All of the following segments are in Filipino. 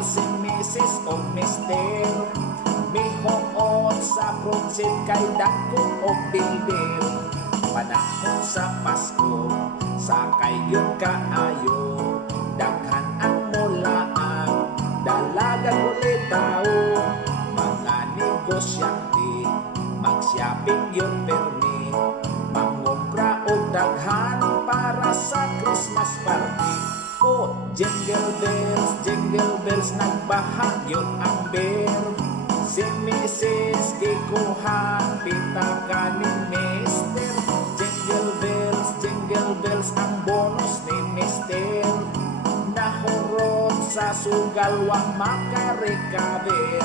si Mrs. o Mister. Mihoot sa protsit kay dako o bilbil. Panahon sa Pasko, sa kayon kaayo. Daghan ang mulaan, dalagan ulit tao. Mga negosyante, mag-shopping yun permi. Mangumpra o daghan para sa Christmas party. O jingle bells, nagbahagyo ang bear. Si Mrs. Kikuha, pitaka ni Mister. Jingle bells, ang bonus ni Mister. Nahurot sa sugal, wang makarecover.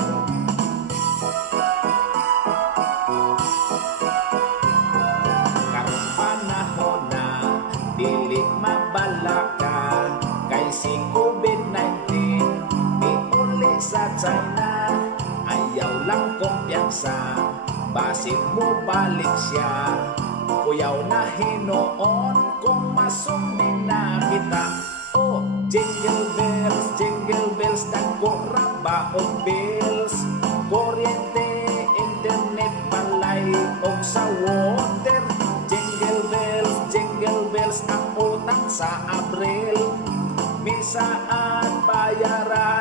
Karong panahon na, dili mabalaka. Kay si COVID-19, di uli sa China. Ayaw lang kumpiyansa, basit mo balik siya. Kuyaw na hinoon, kung masundin na kita. Oh, jingle bells, dagko rabaong bills. Kuryente, internet, balay, o sa water. Jingle bells, ang utang sa Abril. Misaan bayaran